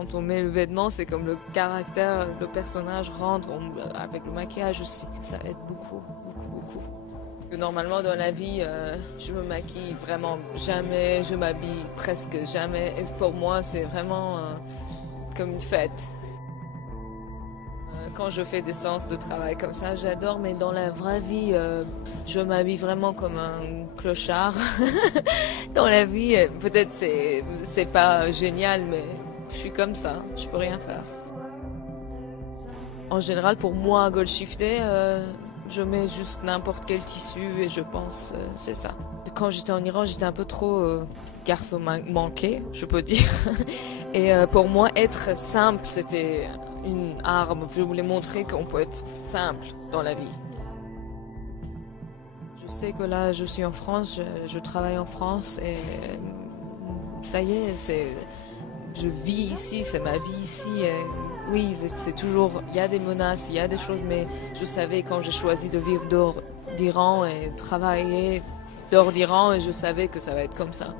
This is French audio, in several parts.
quand on met le vêtement, c'est comme le caractère, le personnage rentre avec le maquillage aussi. Ça aide beaucoup, beaucoup, beaucoup. Normalement, dans la vie, je me maquille vraiment jamais, je m'habille presque jamais. Et pour moi, c'est vraiment comme une fête. Quand je fais des séances de travail comme ça, j'adore, mais dans la vraie vie, je m'habille vraiment comme un clochard. Dans la vie, peut-être c'est pas génial, mais je suis comme ça, je peux rien faire. En général, pour moi, gold-shifté, je mets juste n'importe quel tissu et je pense c'est ça. Quand j'étais en Iran, j'étais un peu trop garçon manqué, je peux dire. Et pour moi, être simple, c'était une arme. Je voulais montrer qu'on peut être simple dans la vie. Je sais que là, je suis en France, je travaille en France et ça y est, je vis ici, c'est ma vie ici. Et oui, c'est toujours, il y a des menaces, il y a des choses, mais je savais quand j'ai choisi de vivre dehors d'Iran et travailler dehors d'Iran, et je savais que ça va être comme ça.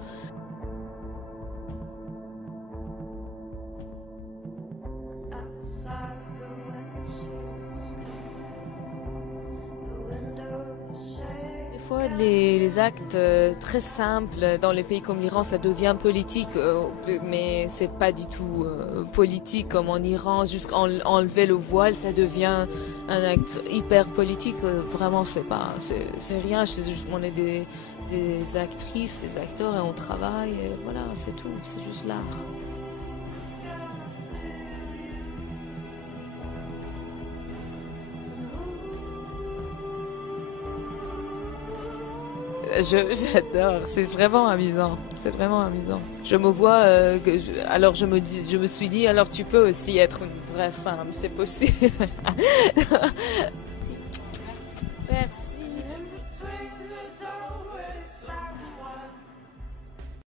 Des fois, les actes très simples dans les pays comme l'Iran, ça devient politique, mais c'est pas du tout politique comme en Iran. Juste enlever le voile, ça devient un acte hyper politique. Vraiment, c'est rien. C'est juste, on est des actrices, des acteurs et on travaille. Et voilà, c'est tout. C'est juste l'art. J'adore, c'est vraiment amusant, c'est vraiment amusant. Je me vois, alors je me suis dit, alors tu peux aussi être une vraie femme, c'est possible.